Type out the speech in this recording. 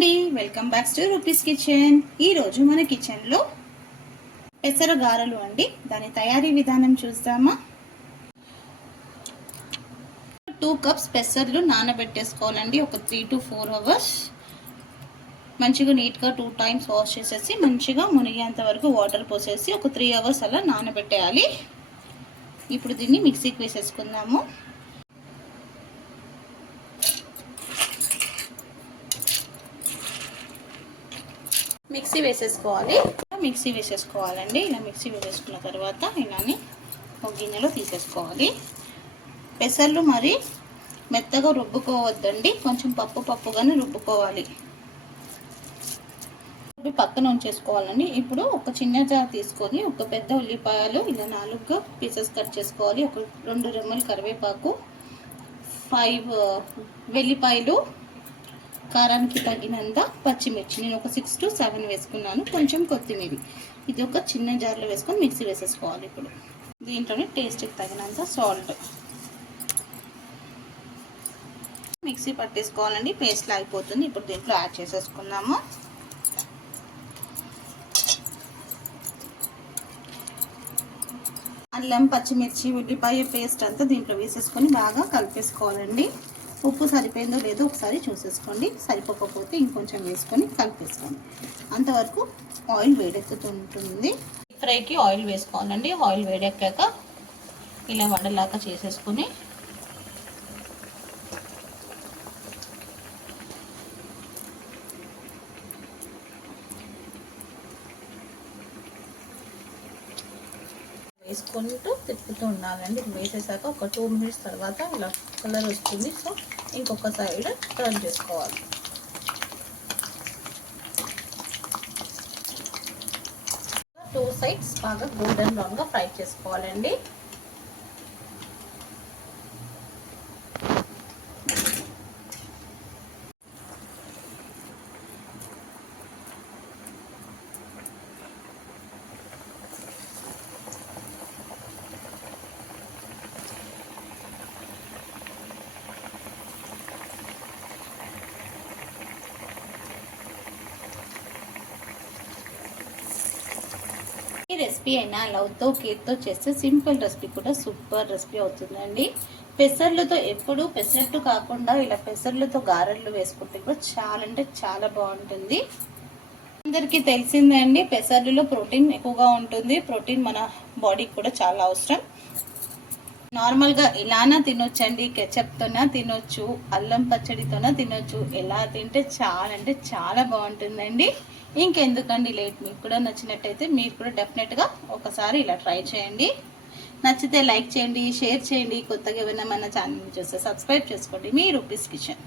అండి, welcome back to rupees kitchen. ఈరోజు మన కిచెన్లో పెసర గారెలు అండి. దాని తయారీ విధానం చూద్దామా. 2 కప్స్ పెసర్లు నానబెట్టేసుకోవాలండి. ఒక 3 to 4 అవర్స్ మంచిగా నీట్గా 2 times వాష్ చేసేసి మంచిగా మునిగేంత వరకు వాటర్ పోసేసి ఒక 3 hours అలా నానబెట్టేయాలి. ఇప్పుడు దీన్ని మిక్సీకి వేసేసుకుందాము. మిక్సీ వేసేసుకోవాలండి. ఇలా మిక్సీ వేసేసుకున్న తర్వాత ఇలాని ఒక గిన్నెలో తీసేసుకోవాలి. పెసర్లు మరి మెత్తగా రుబ్బుకోవద్దండి, కొంచెం పప్పుగానే రుబ్బుకోవాలి. ఇప్పుడు పక్కన ఉంచేసుకోవాలండి. ఇప్పుడు ఒక చిన్న జార్ తీసుకొని ఒక పెద్ద ఉల్లిపాయలు ఇలా 4 పీసెస్ కట్ చేసుకోవాలి. ఒక 2 రెమ్మలు కరివేపాకు, 5 వెల్లిపాయలు, కారానికి తగినంత పచ్చిమిర్చి, నేను ఒక 6 to 7 వేసుకున్నాను. కొంచెం కొత్తిమీర. ఇది ఒక చిన్న జార్లో వేసుకొని మిక్సీ వేసేసుకోవాలి. ఇప్పుడు దీంట్లోనే టేస్ట్కి తగినంత సాల్ట్ మిక్సీ పట్టేసుకోవాలండి. పేస్ట్లా అయిపోతుంది. ఇప్పుడు దీంట్లో యాడ్ చేసేసుకుందాము. అల్లం, పచ్చిమిర్చి, ఉల్లిపాయ పేస్ట్ అంతా దీంట్లో వేసేసుకొని బాగా కలిపేసుకోవాలండి. ఉప్పు సరిపోయిందో లేదో ఒకసారి చూసేసుకోండి. సరిపోకపోతే ఇంకొంచెం వేసుకొని కలిపేసుకోండి. అంతవరకు ఆయిల్ వేడెక్కుతుంటుంది. ఫ్రైకి ఆయిల్ వేసుకోవాలండి. ఆయిల్ వేడెక్కాక ఇలా వడలాగా చేసేసుకొని వేసుకుంటూ తిప్పుతూ ఉండాలండి. వేసేసాక ఒక 2 minutes తర్వాత ఇలా కలర్ వస్తుంది. సో ఇంకొక సైడ్ టర్న్ చేసుకోవాలి. టూ సైడ్స్ బాగా గోల్డెన్ బ్రౌన్గా ఫ్రై చేసుకోవాలండి. ఈ రెసిపీ అయినా లవ్తో కేర్తో చేస్తే సింపుల్ రెసిపీ కూడా సూపర్ రెసిపీ అవుతుందండి. పెసర్లతో ఎప్పుడు పెసరట్టు కాకుండా ఇలా పెసర్లతో గారెలు వేసుకుంటే కూడా చాలా అంటే చాలా బాగుంటుంది. అందరికీ తెలిసిందే అండి, పెసర్లలో ప్రోటీన్ ఎక్కువగా ఉంటుంది. ప్రోటీన్ మన బాడీకి కూడా చాలా అవసరం. నార్మల్గా ఇలానా తినొచ్చండి, కెచప్తోనా తినొచ్చు, అల్లం పచ్చడితోనా తినొచ్చు. ఎలా తింటే చాలా అంటే చాలా బాగుంటుందండి. ఇంకెందుకండి లేట్. మీకు కూడా నచ్చినట్టయితే మీరు కూడా డెఫినెట్గా ఒకసారి ఇలా ట్రై చేయండి. నచ్చితే లైక్ చేయండి, షేర్ చేయండి. కొత్తగా ఏమైనా మన ఛానల్ని చూస్తే సబ్స్క్రైబ్ చేసుకోండి. మీ రూపీస్ కిచెన్.